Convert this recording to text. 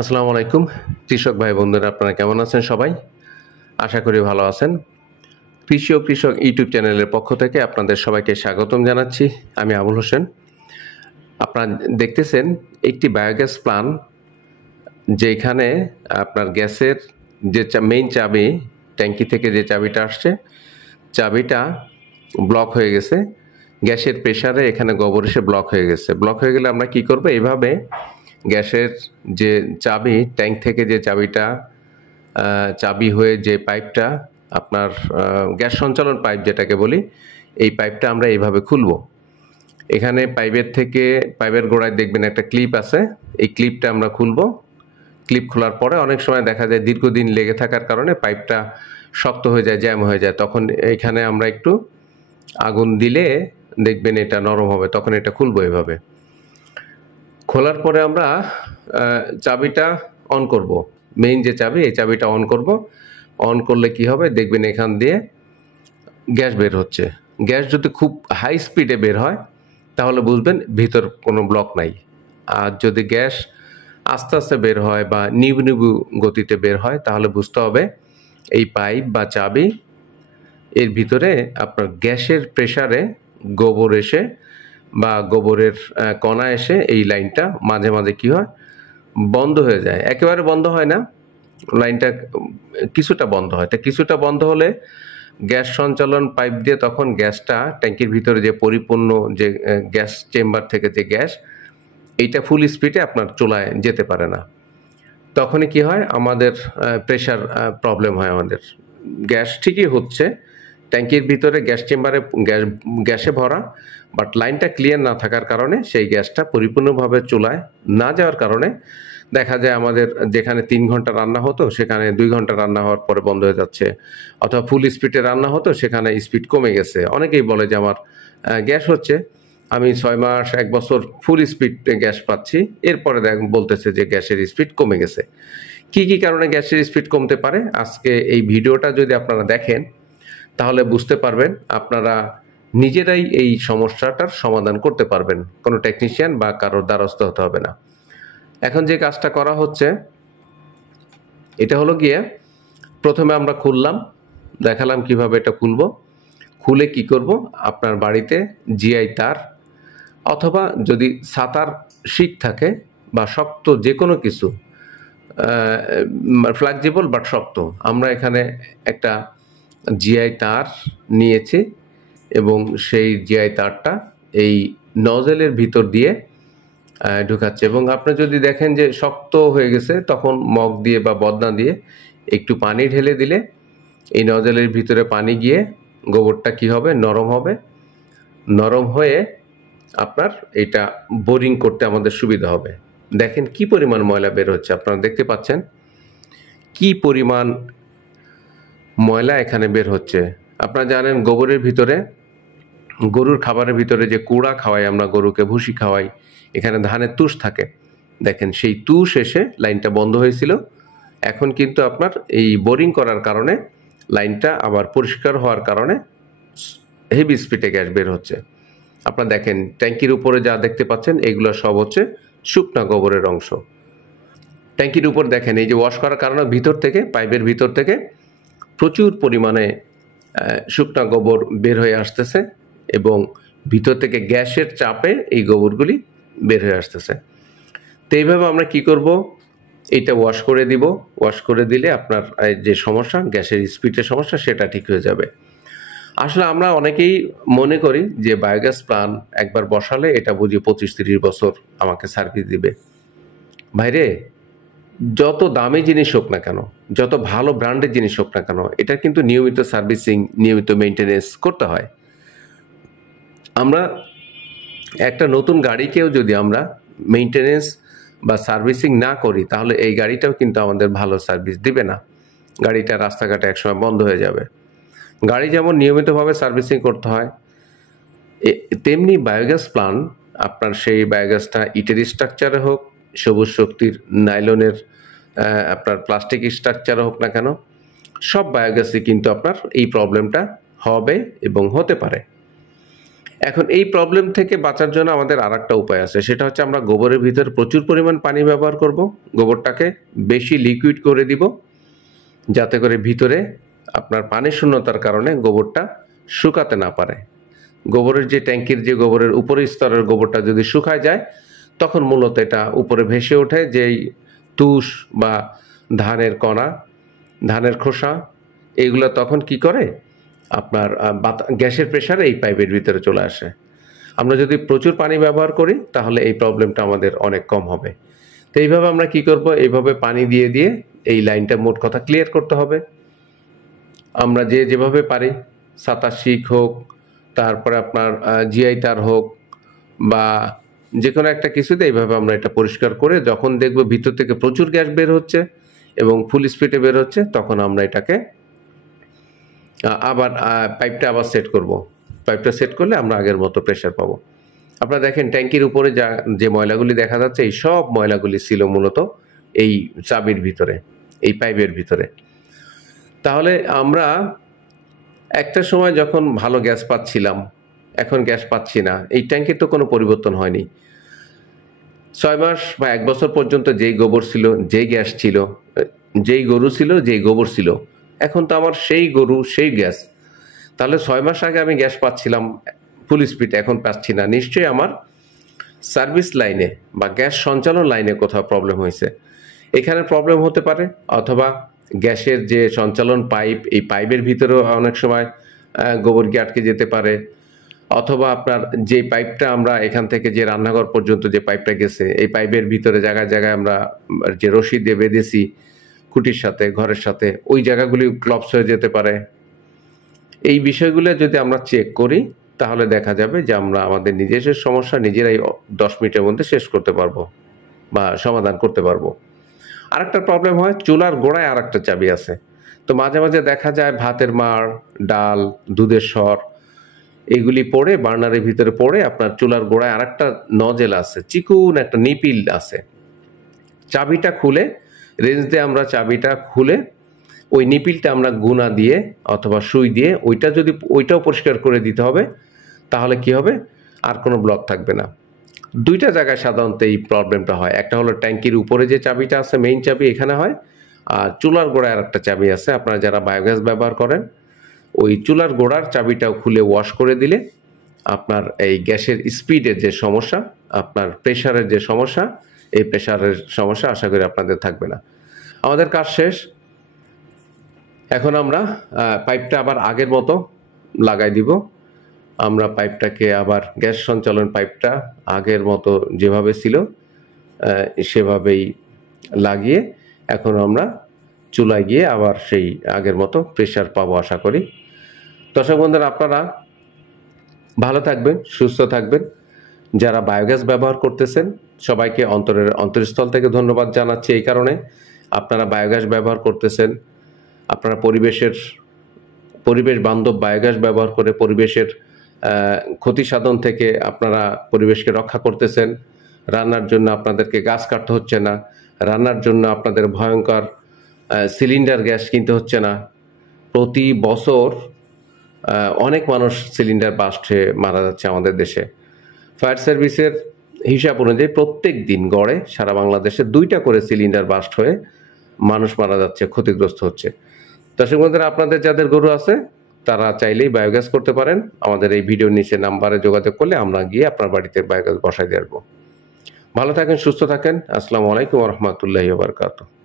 আসসালামু আলাইকুম কৃষক ভাই বন্ধুরা, আপনারা কেমন আছেন? সবাই আশা করি ভালো আছেন। কৃষি ও কৃষক ইউটিউব চ্যানেলের পক্ষ থেকে আপনাদের সবাইকে স্বাগতম জানাচ্ছি। আমি আবুল হোসেন। আপনারা দেখতেছেন একটি বায়োগ্যাস প্ল্যান্ট, যেখানে আপনার গ্যাসের যে মেইন চাবি, ট্যাঙ্কি থেকে যে চাবিটা আসছে, চাবিটা ব্লক হয়ে গেছে। গ্যাসের প্রেসারে এখানে গোবর এসে ব্লক হয়ে গেছে। ব্লক হয়ে গেলে আমরা কি করব? এইভাবে গ্যাসের যে চাবি, ট্যাঙ্ক থেকে যে চাবিটা চাবি হয়ে যে পাইপটা আপনার গ্যাস সঞ্চালন পাইপ যেটাকে বলি, এই পাইপটা আমরা এইভাবে খুলব। এখানে পাইপের গোড়ায় দেখবেন একটা ক্লিপ আছে। এই ক্লিপটা আমরা খুলব। ক্লিপ খোলার পরে অনেক সময় দেখা যায় দীর্ঘদিন লেগে থাকার কারণে পাইপটা শক্ত হয়ে যায়, জ্যাম হয়ে যায়। তখন এখানে আমরা একটু আগুন দিলে দেখবেন এটা নরম হবে, তখন এটা খুলবো এভাবে। খোলার পরে আমরা চাবিটা অন করব। মেইন যে চাবি, এই চাবিটা অন করব। অন করলে কি হবে দেখবেন এখান দিয়ে গ্যাস বের হচ্ছে। গ্যাস যদি খুব হাই স্পিডে বের হয় তাহলে বুঝবেন ভিতর কোনো ব্লক নাই। আর যদি গ্যাস আস্তে আস্তে বের হয় বা নিবু নিবু গতিতে বের হয় তাহলে বুঝতে হবে এই পাইপ বা চাবি এর ভিতরে আপনার গ্যাসের প্রেসারে গোবর এসে বা গোবরের কণা এসে এই লাইনটা মাঝে মাঝে কি হয়, বন্ধ হয়ে যায়। একেবারে বন্ধ হয় না, লাইনটা কিছুটা বন্ধ হয়। তা কিছুটা বন্ধ হলে গ্যাস সঞ্চালন পাইপ দিয়ে তখন গ্যাসটা ট্যাঙ্কির ভিতরে যে পরিপূর্ণ যে গ্যাস চেম্বার থেকে যে গ্যাস, এইটা ফুল স্পিডে আপনার চুলায় যেতে পারে না। তখনই কি হয়, আমাদের প্রেশার প্রবলেম হয়। আমাদের গ্যাস ঠিকই হচ্ছে, ট্যাঙ্কির ভিতরে গ্যাস চেম্বারে গ্যাসে ভরা, বাট লাইনটা ক্লিয়ার না থাকার কারণে সেই গ্যাসটা পরিপূর্ণভাবে চুলায় না যাওয়ার কারণে দেখা যায় আমাদের যেখানে 3 ঘন্টা রান্না হতো সেখানে 2 ঘন্টা রান্না হওয়ার পরে বন্ধ হয়ে যাচ্ছে, অথবা ফুল স্পিডে রান্না হতো সেখানে স্পিড কমে গেছে। অনেকেই বলে যে আমার গ্যাস হচ্ছে, আমি 6 মাস 1 বছর ফুল স্পিড গ্যাস পাচ্ছি, এরপরে বলতেছে যে গ্যাসের স্পিড কমে গেছে। কি কি কারণে গ্যাসের স্পিড কমতে পারে, আজকে এই ভিডিওটা যদি আপনারা দেখেন তাহলে বুঝতে পারবেন। আপনারা নিজেরাই এই সমস্যাটার সমাধান করতে পারবেন, কোনো টেকনিশিয়ান বা কারোর দ্বারস্থ হতে হবে না। এখন যে কাজটা করা হচ্ছে এটা হলো গিয়ে, প্রথমে আমরা খুললাম, দেখালাম কিভাবে এটা খুলবো। খুলে কি করব, আপনার বাড়িতে জিআই তার অথবা যদি ছাতার শিক থাকে বা শক্ত যে কোনো কিছু, ফ্লেক্সিবল বাট শক্ত, আমরা এখানে একটা জিআই তার নিয়েছি এবং সেই জিআই তারটা এই নজেলের ভিতর দিয়ে ঢুকাচ্ছে। এবং আপনি যদি দেখেন যে শক্ত হয়ে গেছে, তখন মগ দিয়ে বা বদনা দিয়ে একটু পানি ঢেলে দিলে এই নজেলের ভিতরে পানি গিয়ে গোবরটা কি হবে, নরম হবে। নরম হয়ে আপনার এটা বোরিং করতে আমাদের সুবিধা হবে। দেখেন কি পরিমাণ ময়লা বের হচ্ছে, আপনারা দেখতে পাচ্ছেন কি পরিমাণ ময়লা এখানে বের হচ্ছে। আপনারা জানেন গোবরের ভিতরে, গরুর খাবারের ভিতরে যে কুড়া খাওয়াই আমরা, গরুকে ভুসি খাওয়াই, এখানে ধানের তুষ থাকে। দেখেন সেই তুষ এসে লাইনটা বন্ধ হয়েছিল। এখন কিন্তু আপনার এই বোরিং করার কারণে লাইনটা আবার পরিষ্কার হওয়ার কারণে হেভি স্পিডে গ্যাস বের হচ্ছে। আপনারা দেখেন ট্যাঙ্কির উপরে যা দেখতে পাচ্ছেন এগুলো সব হচ্ছে শুকনা গোবরের অংশ। ট্যাঙ্কির উপর দেখেন এই যে ওয়াশ করার কারণে ভিতর থেকে, পাইপের ভিতর থেকে প্রচুর পরিমাণে শুকনা গোবর বের হয়ে আসতেছে এবং ভিতর থেকে গ্যাসের চাপে এই গোবরগুলি বের হয়ে আসতেছে। তো এইভাবে আমরা কি করব, এটা ওয়াশ করে দিব। ওয়াশ করে দিলে আপনার যে সমস্যা, গ্যাসের স্পিডের সমস্যা, সেটা ঠিক হয়ে যাবে। আসলে আমরা অনেকেই মনে করি যে বায়োগ্যাস প্ল্যান্ট একবার বসালে এটা বুঝি 25-30 বছর আমাকে সার্ভিস দিবে। ভাইরে, যত দামি জিনিস হোক না কেন, যত ভালো ব্র্যান্ডের জিনিস হোক না কেন, এটা কিন্তু নিয়মিত সার্ভিসিং, নিয়মিত মেইনটেনেন্স করতে হয়। আমরা একটা নতুন গাড়িকেও যদি আমরা মেইনটেনেন্স বা সার্ভিসিং না করি তাহলে এই গাড়িটাও কিন্তু আমাদের ভালো সার্ভিস দিবে না। গাড়িটা রাস্তাঘাটে একসময় বন্ধ হয়ে যাবে। গাড়ি যেমন নিয়মিতভাবে সার্ভিসিং করতে হয়, তেমনি বায়োগ্যাস প্ল্যান্ট আপনার সেই বায়োগ্যাসটা ইটের স্ট্রাকচারে হোক, সবুজ শক্তির নাইলনের আপনার প্লাস্টিক স্ট্রাকচারে হোক না কেন, সব বায়োগ্যাসে কিন্তু আপনার এই প্রবলেমটা হবে এবং হতে পারে। এখন এই প্রবলেম থেকে বাঁচার জন্য আমাদের আরেকটা উপায় আছে, সেটা হচ্ছে আমরা গোবরের ভিতরে প্রচুর পরিমাণ পানি ব্যবহার করব, গোবরটাকে বেশি লিকুইড করে দিব, যাতে করে ভিতরে আপনার পানি শূন্যতার কারণে গোবরটা শুকাতে না পারে। গোবরের যে ট্যাঙ্কির যে গোবরের উপরের স্তরের গোবরটা যদি শুকায় যায়, তখন মূলত এটা উপরে ভেসে ওঠে যেই তুষ বা ধানের কণা, ধানের খোসা, এইগুলো তখন কি করে আপনার গ্যাসের প্রেশারে এই পাইপের ভিতরে চলে আসে। আমরা যদি প্রচুর পানি ব্যবহার করি তাহলে এই প্রবলেমটা আমাদের অনেক কম হবে। তো এইভাবে আমরা কি করব, এইভাবে পানি দিয়ে দিয়ে এই লাইনটা মোট কথা ক্লিয়ার করতে হবে। আমরা যেভাবে পারি, 87 হোক, তারপরে আপনার জিআই তার হোক, বা যে কোনো একটা কিছুতে এইভাবে আমরা এটা পরিষ্কার করে যখন দেখব ভিতর থেকে প্রচুর গ্যাস বের হচ্ছে এবং ফুল স্পিডে বের হচ্ছে, তখন আমরা এটাকে আবার পাইপটা আবার সেট করব। পাইপটা সেট করলে আমরা আগের মতো প্রেশার পাবো। আপনারা দেখেন ট্যাঙ্কির উপরে যে ময়লাগুলি দেখা যাচ্ছে, এই সব ময়লাগুলি ছিল মূলত এই চাবির ভিতরে, এই পাইপের ভিতরে। তাহলে আমরা একটা সময় যখন ভালো গ্যাস পাচ্ছিলাম, এখন গ্যাস পাচ্ছি না, এই ট্যাঙ্কির তো কোনো পরিবর্তন হয়নি। 6 মাস বা 1 বছর পর্যন্ত যেই গোবর ছিল, যেই গ্যাস ছিল, যেই গরু ছিল, যেই গোবর ছিল, এখন তো আমার সেই গরু সেই গ্যাস। তাহলে 6 মাস আগে আমি গ্যাস পাচ্ছিলাম ফুল স্পিড, এখন পাচ্ছি না। নিশ্চয়ই আমার সার্ভিস লাইনে বা গ্যাস সঞ্চালন লাইনে কোথাও প্রবলেম হয়েছে, এখানে প্রবলেম হতে পারে। অথবা গ্যাসের যে সঞ্চালন পাইপ, এই পাইপের ভিতরেও অনেক সময় গোবর গিয়ে আটকে যেতে পারে। অথবা আপনার যে পাইপটা আমরা এখান থেকে যে রান্নাঘর পর্যন্ত যে পাইপটা গেছে, এই পাইপের ভিতরে জায়গায় জায়গায় আমরা যে রশি দিয়ে বেঁধেছি খুঁটির সাথে, ঘরের সাথে, ওই জায়গাগুলি ক্লপস হয়ে যেতে পারে। এই বিষয়গুলো যদি আমরা চেক করি তাহলে দেখা যাবে যে আমরা আমাদের নিজেদের সমস্যা নিজেরাই 10 মিনিটের মধ্যে শেষ করতে পারবো বা সমাধান করতে পারবো। আরেকটা প্রবলেম হয়, চুলার গোড়ায় আরেকটা চাবি আছে। তো মাঝে মাঝে দেখা যায় ভাতের মাড়, ডাল, দুধের সর, এগুলি পড়ে বার্নারের ভিতরে পড়ে আপনার চুলার গোড়ায় আরেকটা নজেল আছে, চিকুন একটা নিপিল আছে। চাবিটা খুলে, রেঞ্জ দিয়ে আমরা চাবিটা খুলে ওই নিপিলটা আমরা গুনা দিয়ে অথবা সুই দিয়ে ওইটাও পরিষ্কার করে দিতে হবে। তাহলে কি হবে, আর কোনো ব্লক থাকবে না। 2টা জায়গায় সাধারণত এই প্রবলেমটা হয়। একটা হলো ট্যাঙ্কির উপরে যে চাবিটা আছে, মেইন চাবি, এখানে হয়। আর চুলার গোড়ায় আরেকটা চাবি আছে। আপনারা যারা বায়োগ্যাস ব্যবহার করেন, ওই চুলার গোড়ার চাবিটাও খুলে ওয়াশ করে দিলে আপনার এই গ্যাসের স্পিডের যে সমস্যা, আপনার প্রেশারের যে সমস্যা, এই প্রেশারের সমস্যা আশা করি আপনাদের থাকবে না। আমাদের কাজ শেষ। এখন আমরা পাইপটা আবার আগের মতো লাগাই দিব। আমরা পাইপটাকে আবার গ্যাস সঞ্চালন পাইপটা আগের মতো যেভাবে ছিল সেভাবেই লাগিয়ে এখন আমরা চুলায় গিয়ে আবার সেই আগের মতো প্রেশার পাবো আশা করি। দর্শক বন্ধুরা, আপনারা ভালো থাকবেন, সুস্থ থাকবেন। যারা বায়োগ্যাস ব্যবহার করতেছেন সবাইকে অন্তরস্থল থেকে ধন্যবাদ জানাচ্ছি। এই কারণে আপনারা বায়োগ্যাস ব্যবহার করতেছেন, আপনারা পরিবেশ বান্ধব বায়োগ্যাস ব্যবহার করে পরিবেশের ক্ষতি সাধন থেকে আপনারা পরিবেশকে রক্ষা করতেছেন। রান্নার জন্য আপনাদেরকে গাছ কাটতে হচ্ছে না, রান্নার জন্য আপনাদের ভয়ঙ্কর সিলিন্ডার গ্যাস কিনতে হচ্ছে না। প্রতি বছর অনেক মানুষ সিলিন্ডার বাস্ট হয়ে মারা যাচ্ছে আমাদের দেশে। ফায়ার সার্ভিসের হিসাব অনুযায়ী প্রত্যেক দিন গড়ে সারা বাংলাদেশে 2টা করে সিলিন্ডার বাস্ট হয়ে মানুষ মারা যাচ্ছে, ক্ষতিগ্রস্ত হচ্ছে। দর্শক বন্ধুরা, আপনাদের যাদের গরু আছে তারা চাইলেই বায়োগ্যাস করতে পারেন। আমাদের এই ভিডিওর নিচে নাম্বারে যোগাযোগ করলে আমরা গিয়ে আপনার বাড়িতে বায়োগ্যাস বসাই দিয়ে আসবো। ভালো থাকেন, সুস্থ থাকেন। আসসালামু আলাইকুম ওয়া রাহমাতুল্লাহি ওয়া বারাকাতুহু।